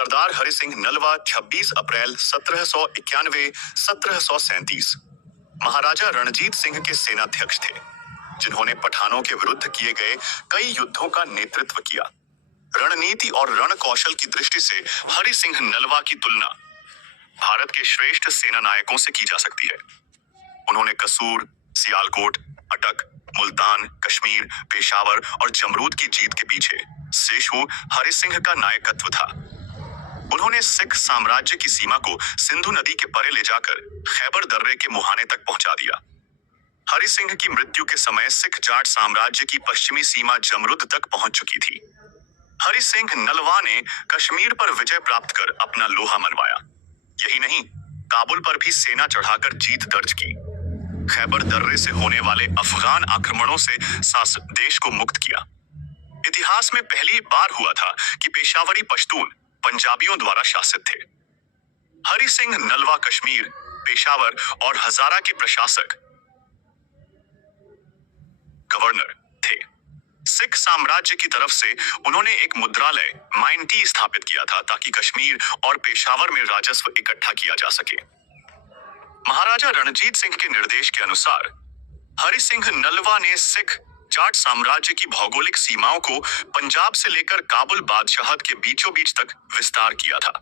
सरदार हरि सिंह नलवा 26 अप्रैल 1791-1737 महाराजा रणजीत सिंह के सेनाध्यक्ष थे, जिन्होंने पठानों के विरुद्ध किए गए कई युद्धों का नेतृत्व किया। रणनीति और रण कौशल की दृष्टि से हरि सिंह नलवा की तुलना भारत के श्रेष्ठ सेना नायकों से की जा सकती है। उन्होंने कसूर, सियालकोट, अटक, मुल्तान, कश्मीर, पेशावर और जमरूद की जीत के पीछे शेषु हरि सिंह का नायकत्व था। उन्होंने सिख साम्राज्य की सीमा को सिंधु नदी के परे ले जाकर खैबर दर्रे के मुहाने तक पहुंचा दिया। हरि सिंह की मृत्यु के समय सिख जाट साम्राज्य की पश्चिमी सीमा जमरूद तक पहुंच चुकी थी। हरि सिंह नलवा ने कश्मीर पर विजय प्राप्त कर अपना लोहा मनवाया। यही नहीं, काबुल पर भी सेना चढ़ाकर जीत दर्ज की। खैबर दर्रे से होने वाले अफगान आक्रमणों से देश को मुक्त किया। इतिहास में पहली बार हुआ था कि पेशावरी पश्तून पंजाबियों द्वारा शासित थे। हरि सिंह नलवा कश्मीर, पेशावर और हजारा के प्रशासक गवर्नर थे। सिख साम्राज्य की तरफ से उन्होंने एक मुद्रालय माइंटी स्थापित किया था ताकि कश्मीर और पेशावर में राजस्व इकट्ठा किया जा सके। महाराजा रणजीत सिंह के निर्देश के अनुसार हरि सिंह नलवा ने सिख जाट साम्राज्य की भौगोलिक सीमाओं को पंजाब से लेकर काबुल बादशाहत के बीचों बीच तक विस्तार किया था।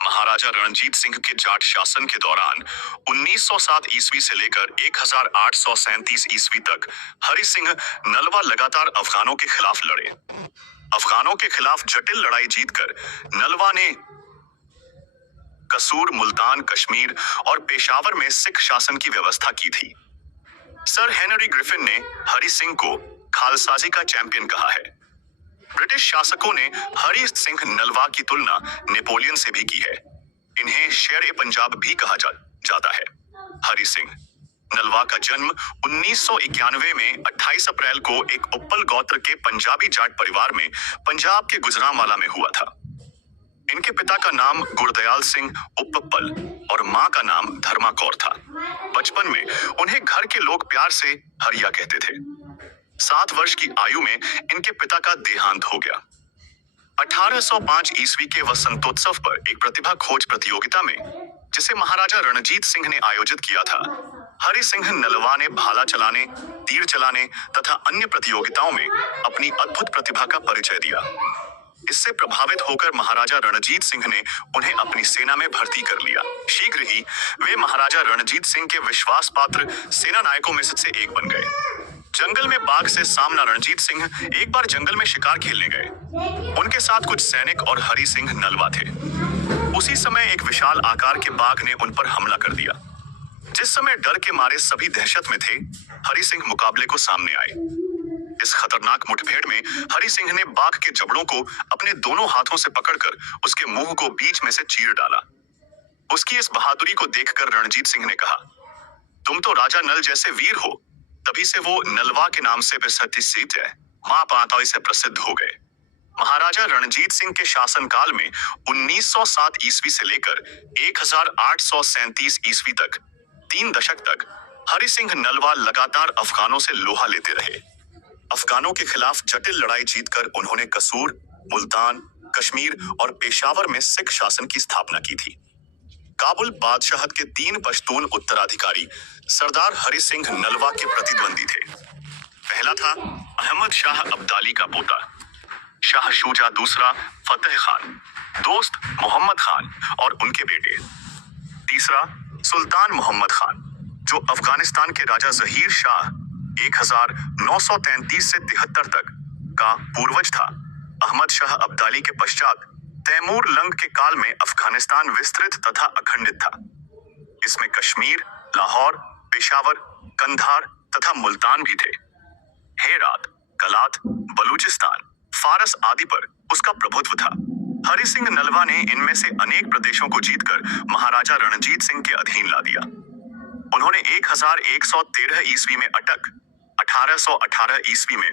महाराजा रणजीत सिंह के जाट शासन के दौरान 1907 ईस्वी से लेकर 1837 ईस्वी तक हरि सिंह नलवा लगातार अफगानों के खिलाफ लड़े। अफगानों के खिलाफ जटिल लड़ाई जीतकर नलवा ने कसूर, मुल्तान, कश्मीर और पेशावर में सिख शासन की व्यवस्था की थी। सर हेनरी ग्रिफिन ने हरि सिंह को खालसाजी का चैंपियन कहा है। ब्रिटिश शासकों ने हरि सिंह नलवा की तुलना नेपोलियन से भी की है। इन्हें शेर ए पंजाब भी कहा जाता है। हरि सिंह नलवा का जन्म 1991 में 28 अप्रैल को एक उप्पल गोत्र के पंजाबी जाट परिवार में पंजाब के गुजरांवाला में हुआ था। इनके पिता का नाम गुरदयाल सिंह उप्पल और मां का नाम धर्मा कौर था। बचपन में उन्हें घर के लोग प्यार से हरिया कहते थे। 7 वर्ष की आयु में इनके पिता का देहांत हो गया। 1805 ईस्वी के वसंतोत्सव पर एक प्रतिभा खोज प्रतियोगिता में, जिसे महाराजा रणजीत सिंह ने आयोजित किया था, हरि सिंह नलवा ने भाला चलाने, तीर चलाने तथा अन्य प्रतियोगिताओं में अपनी अद्भुत प्रतिभा का परिचय दिया। इससे प्रभावित होकर महाराजा रणजीत सिंह ने उन्हें अपनी सेना में भर्ती कर लिया। शीघ्र ही वे महाराजा रणजीत सिंह के विश्वास पात्र सेना नायकों में से एक बन गए। जंगल में बाघ से सामना रणजीत सिंह एक बार जंगल में शिकार खेलने गए। उनके साथ कुछ सैनिक और हरि सिंह नलवा थे। उसी समय एक विशाल आकार के बाघ ने उन पर हमला कर दिया। जिस समय डर के मारे सभी दहशत में थे, हरि सिंह मुकाबले को सामने आए। इस खतरनाक मुठभेड़ में हरि सिंह ने बाघ के जबड़ों को अपने दोनों हाथों से पकड़कर उसके मुंह को बीच में से चीर डाला। उसकी इस बहादुरी को देखकर रणजीत सिंह ने कहा, तुम तो राजा नल जैसे वीर हो। तभी से वो नलवा के नाम से प्रसिद्ध है, मां पाताई से प्रसिद्ध हो गए। महाराजा रणजीत सिंह के शासनकाल में 1907 ईस्वी से लेकर 1837 ईस्वी तक 3 दशक तक हरि सिंह नलवा लगातार अफगानों से लोहा लेते रहे। अफगानों के खिलाफ जटिल लड़ाई जीतकर उन्होंने कसूर, मुल्तान, कश्मीर और पेशावर में सिख शासन की स्थापना की थी। काबुल बादशाहत के 3 पश्तून उत्तराधिकारी सरदार हरि सिंह नलवा के प्रतिद्वंदी थे। पहला था अहमद शाह अब्दाली का पोता शाह शुजा, दूसरा फतेह खान, दोस्त मोहम्मद खान और उनके बेटे, तीसरा सुल्तान मोहम्मद खान, जो अफगानिस्तान के राजा जहीर शाह 1933 से 73 तक का पूर्वज था। अहमद शाह अब्दाली के पश्चात तैमूर लंग के काल में अफगानिस्तान विस्तृत तथा अखंडित था। इसमें कश्मीर, लाहौर, पेशावर, कंधार तथा मुल्तान भी थे। हेरात, कलात, बलूचिस्तान, फारस आदि पर उसका प्रभुत्व था। हरि सिंह नलवा ने इनमें से अनेक प्रदेशों को जीतकर महाराजा रणजीत सिंह के अधीन ला दिया। उन्होंने 1113 ईस्वी में अटक, 1818 ईस्वी में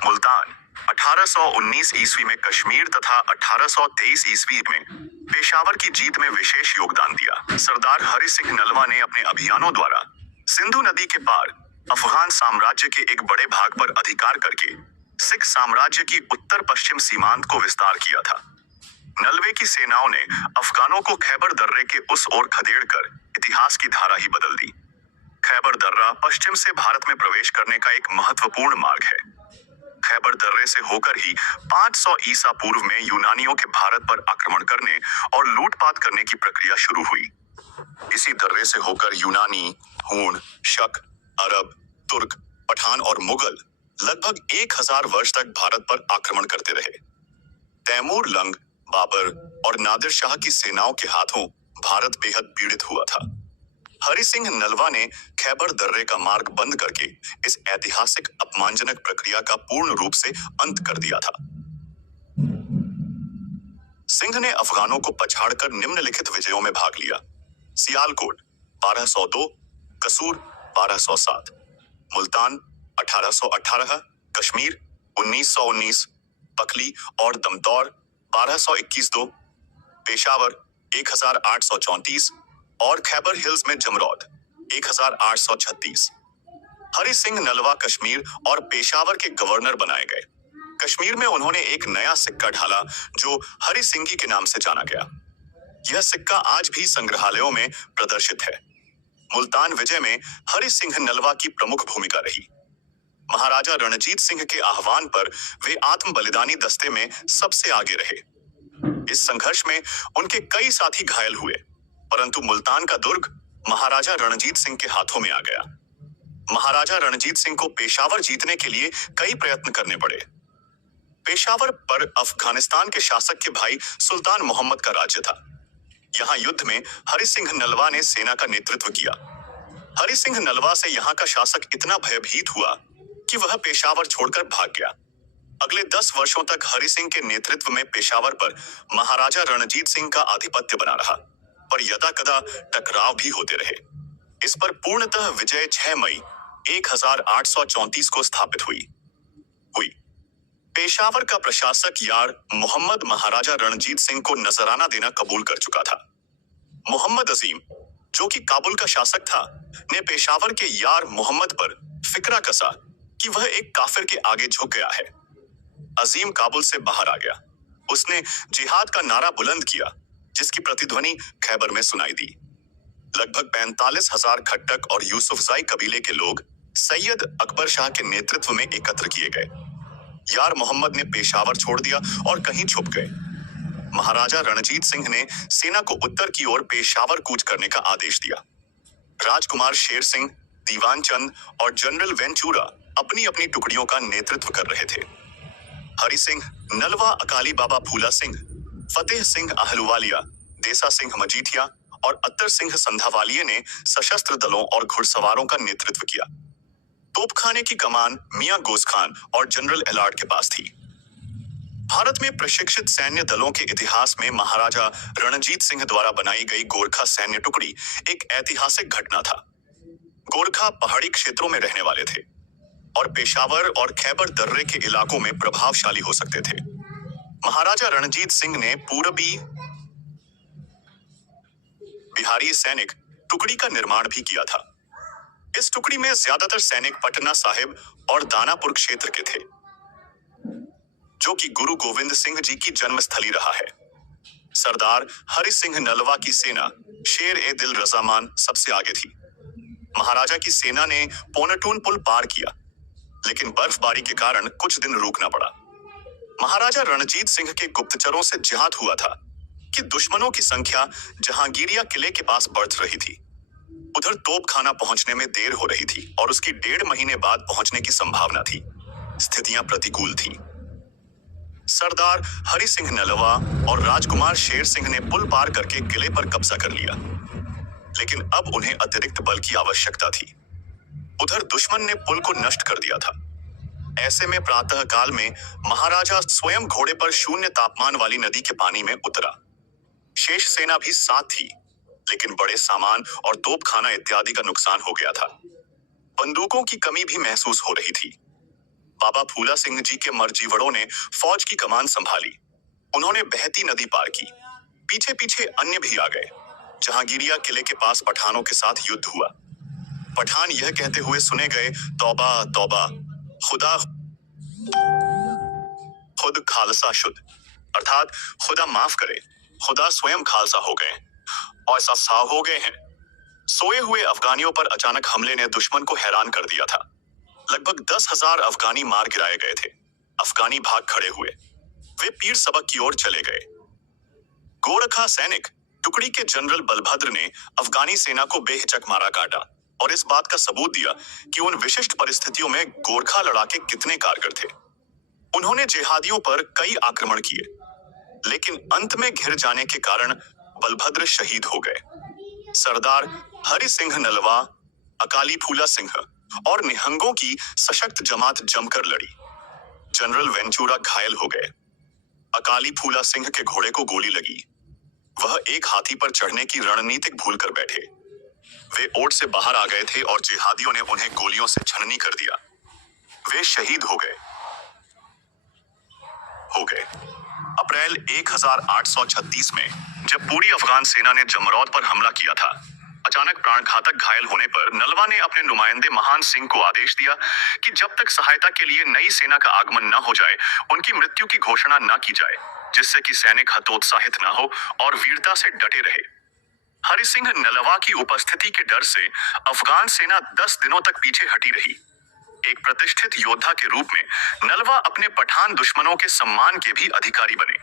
मुल्तान, 1819 ईस्वी में कश्मीर तथा 1823 ईस्वी में पेशावर की जीत में विशेष योगदान दिया। सरदार हरि सिंह नलवा ने अपने अभियानों द्वारा सिंधु नदी के पार अफगान साम्राज्य के एक बड़े भाग पर अधिकार करके सिख साम्राज्य की उत्तर पश्चिम सीमांत को विस्तार किया था। नलवे की सेनाओं ने अफगानों को खैबर दर्रे के उस ओर खदेड़कर इतिहास की धारा ही बदल दी। खैबर दर्रा पश्चिम से भारत में प्रवेश करने का एक महत्वपूर्ण मार्ग है। खैबर दर्रे से होकर ही 500 ईसा पूर्व में यूनानियों के भारत पर आक्रमण करने और लूटपाट करने की प्रक्रिया शुरू हुई। इसी दर्रे से होकर यूनानी, हूण, शक, अरब, तुर्क, पठान और मुगल लगभग 1000 वर्ष तक भारत पर आक्रमण करते रहे। तैमूर लंग, बाबर और नादिर शाह की सेनाओं के हाथों भारत बेहद पीड़ित हुआ था। हरि सिंह नलवा ने खैबर दर्रे का मार्ग बंद करके इस ऐतिहासिक अपमानजनक प्रक्रिया का पूर्ण रूप से अंत कर दिया था। सिंह ने अफगानों को पछाड़कर निम्नलिखित विजयों में भाग लिया। सियालकोट 1202, कसूर 1207, मुल्तान 1818, कश्मीर 1919, पकली और दमदौर 1221-2, पेशावर 1834 और खैबर हिल्स में जमरौद 1836। हरि सिंह नलवा कश्मीर और पेशावर के गवर्नर बनाए गए। कश्मीर में उन्होंने एक नया सिक्का ढाला जो हरि सिंगी के नाम से जाना गया। यह सिक्का आज भी संग्रहालयों में प्रदर्शित है। मुल्तान विजय में हरि सिंह नलवा की प्रमुख भूमिका रही। महाराजा रणजीत सिंह के आह्वान पर वे आत्म बलिदानी दस्ते में सबसे आगे रहे। इस संघर्ष में उनके कई साथी घायल हुए, परंतु मुल्तान का दुर्ग महाराजा रणजीत सिंह के हाथों में आ गया। महाराजा रणजीत सिंह को पेशावर जीतने के लिए कई प्रयत्न करने पड़े। पेशावर पर अफगानिस्तान के शासक के भाई सुल्तान मोहम्मद का राज्य था। यहाँ युद्ध में हरि सिंह नलवा ने सेना का नेतृत्व किया। हरि सिंह नलवा से यहाँ का शासक इतना भयभीत हुआ कि वह पेशावर छोड़कर भाग गया। अगले 10 वर्षों तक हरि सिंह के नेतृत्व में पेशावर पर महाराजा रणजीत सिंह का आधिपत्य बना रहा, पर यदाकदा टकराव भी होते रहे। इस पर पूर्णतः विजय 6 मई 1834 को स्थापित हुई। पेशावर का प्रशासक यार मोहम्मद महाराजा रणजीत सिंह को नजराना देना कबूल कर चुका था। मोहम्मद अजीम, जो कि काबुल का शासक था, ने पेशावर के यार मोहम्मद पर फिक्रा कसा कि वह एक काफिर के आगे झुक गया है। अजीम काबुल से बाहर आ गया। उसने जिहाद का नारा बुलंद किया, जिसकी प्रतिध्वनि खैबर में सुनाई दी। लगभग 45,000 खट्टक और यूसुफजाई कबीले के लोग सैयद अकबर शाह के नेतृत्व में एकत्र किए गए। यार मोहम्मद ने पेशावर छोड़ दिया और कहीं छुप गए। महाराजा रणजीत सिंह ने सेना को उत्तर की ओर पेशावर कूच करने का आदेश दिया। राजकुमार शेर सिंह, दीवान चंद और जनरल वेंचूरा अपनी अपनी टुकड़ियों का नेतृत्व कर रहे थे। हरि सिंह नलवा, अकाली बाबा फूला सिंह, फतेह सिंह आहलुवालिया, देसा सिंह मजीठिया और अत्तर सिंह संधावालिये ने सशस्त्र दलों और घुड़सवारों का नेतृत्व किया। तोपखाने की कमान मियां गोस खान और जनरल एलार्ड के पास थी। भारत में प्रशिक्षित सैन्य दलों के इतिहास में महाराजा रणजीत सिंह द्वारा बनाई गई गोरखा सैन्य टुकड़ी एक ऐतिहासिक घटना था। गोरखा पहाड़ी क्षेत्रों में रहने वाले थे और पेशावर और खैबर दर्रे के इलाकों में प्रभावशाली हो सकते थे। महाराजा रणजीत सिंह ने पूर्वी बिहारी सैनिक टुकड़ी का निर्माण भी किया था। इस टुकड़ी में ज्यादातर सैनिक पटना साहिब और दानापुर क्षेत्र के थे, जो कि गुरु गोविंद सिंह जी की जन्मस्थली रहा है। सरदार हरि सिंह नलवा की सेना शेर ए दिल रजामान सबसे आगे थी। महाराजा की सेना ने पोनटून पुल पार किया, लेकिन बर्फबारी के कारण कुछ दिन रुकना पड़ा। महाराजा रणजीत सिंह के गुप्तचरों से जिहाद हुआ था कि दुश्मनों की संख्या जहांगीरिया किले के पास बढ़ रही थी। उधर तोपखाना पहुंचने में देर हो रही थी और उसकी 1.5 महीने बाद पहुंचने की संभावना थी। स्थितियां प्रतिकूल थी। सरदार हरि सिंह नलवा और राजकुमार शेर सिंह ने पुल पार करके किले पर कब्जा कर लिया, लेकिन अब उन्हें अतिरिक्त बल की आवश्यकता थी। उधर दुश्मन ने पुल को नष्ट कर दिया था। ऐसे में प्रातः काल में महाराजा स्वयं घोड़े पर 0 तापमान वाली नदी के पानी में उतरा। शेष सेना भी साथ थी, लेकिन बड़े सामान और तोपखाना इत्यादि का नुकसान हो गया था। बंदूकों की कमी भी महसूस हो रही थी। बाबा फूला सिंह जी के मर्जीवड़ों ने फौज की कमान संभाली। उन्होंने बहती नदी पार की। पीछे पीछे अन्य भी आ गए। जहांगीरिया किले के पास पठानों के साथ युद्ध हुआ। पठान यह कहते हुए सुने गए, तौबा तौबा, खुदा खुद खालसा शुद्ध, अर्थात खुदा माफ करे, खुदा स्वयं खालसा हो गए और ऐसा साव हो गए हैं। सोए हुए अफगानियों पर अचानक हमले ने दुश्मन को हैरान कर दिया था। लगभग 10,000 अफगानी मार गिराए गए थे। अफगानी भाग खड़े हुए, वे पीर सबक की ओर चले गए। गोरखा सैनिक टुकड़ी के जनरल बलभद्र ने अफगानी सेना को बेहिचक मारा काटा और इस बात का सबूत दिया कि उन विशिष्ट परिस्थितियों में गोरखा लड़ाके कितने कारगर थे। उन्होंने जिहादियों पर कई आक्रमण किए, लेकिन अंत में घिर जाने के कारण बलभद्र शहीद हो गए। सरदार हरि सिंह नलवा, अकाली फूला सिंह और निहंगों की सशक्त जमात जमकर लड़ी। जनरल वेंचुरा घायल हो गए। अकाली फूला सिंह के घोड़े को गोली लगी। वह एक हाथी पर चढ़ने की रणनीतिक भूल कर बैठे। वे ओट से बाहर आ गए थे और जिहादियों ने उन्हें गोलियों से छननी कर दिया। वे शहीद हो गए। अप्रैल 1836 में जब पूरी अफगान सेना ने जमरौद पर हमला किया था, अचानक प्राणघातक घायल होने पर नलवा ने अपने नुमाइंदे महान सिंह को आदेश दिया कि जब तक सहायता के लिए नई सेना का आगमन न हो जाए, उनकी मृत्यु की घोषणा न की जाए, जिससे कि सैनिक हतोत्साहित न हो और वीरता से डटे रहे। हरि सिंह नलवा की उपस्थिति के डर से अफगान सेना 10 दिनों तक पीछे हटी रही। एक प्रतिष्ठित योद्धा के रूप में नलवा अपने पठान दुश्मनों के सम्मान के भी अधिकारी बने।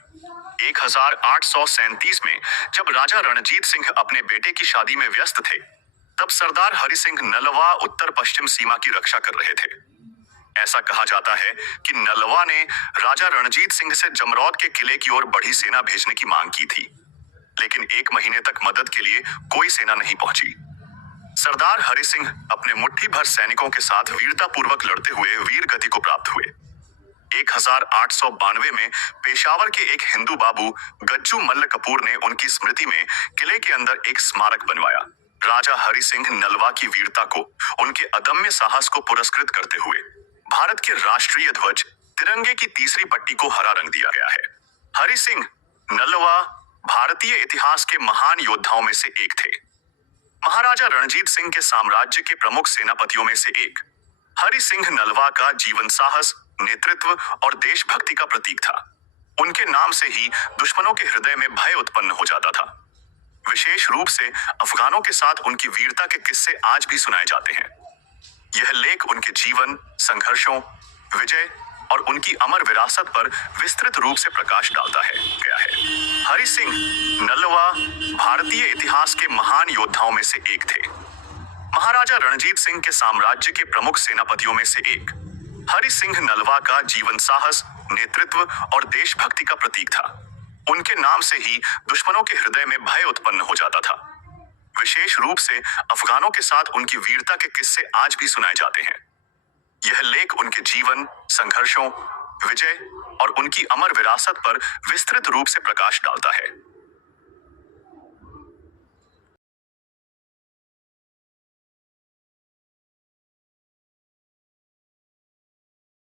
1837 में जब राजा रणजीत सिंह अपने बेटे की शादी में व्यस्त थे, तब सरदार हरि सिंह नलवा उत्तर पश्चिम सीमा की रक्षा कर रहे थे। ऐसा कहा जाता है कि नलवा ने राजा रणजीत सिंह से जमरौद के किले की ओर बड़ी सेना भेजने की मांग की थी, लेकिन 1 महीने तक मदद के लिए कोई सेना नहीं पहुंची। सरदार हरि सिंह अपने मुट्ठी भर सैनिकों के साथ वीरतापूर्वक लड़ते हुए वीर गति को प्राप्त हुए। 1892 में पेशावर के एक हिंदू बाबू गज्जू मल्ल कपूर ने उनकी स्मृति में किले के अंदर एक स्मारक बनवाया। राजा हरि सिंह नलवा की वीरता को, उनके अदम्य साहस को पुरस्कृत करते हुए भारत के राष्ट्रीय ध्वज तिरंगे की तीसरी पट्टी को हरा रंग दिया गया है। हरि सिंह नलवा भारतीय इतिहास के महान योद्धाओं में से एक थे। महाराजा रणजीत सिंह के साम्राज्य के प्रमुख सेनापतियों में से एक हरि सिंह नलवा का जीवन साहस, नेतृत्व और देशभक्ति का प्रतीक था। उनके नाम से ही दुश्मनों के हृदय में भय उत्पन्न हो जाता था। विशेष रूप से अफगानों के साथ उनकी वीरता के किस्से आज भी सुनाए जाते हैं। यह लेख उनके जीवन, संघर्षों, विजय और उनकी अमर विरासत पर विस्तृत रूप से प्रकाश डालता गया है। हरि सिंह नलवा भारतीय इतिहास के महान योद्धाओं में से एक थे। महाराजा रणजीत सिंह के साम्राज्य के प्रमुख सेनापतियों में से एक हरि सिंह नलवा का जीवन साहस, नेतृत्व और देशभक्ति का प्रतीक था। उनके नाम से ही दुश्मनों के हृदय में भय उत्पन्न हो जाता था। विशेष रूप से अफगानों के साथ उनकी वीरता के किस्से आज भी सुनाए जाते हैं। यह लेख उनके जीवन, संघर्षों, विजय और उनकी अमर विरासत पर विस्तृत रूप से प्रकाश डालता है।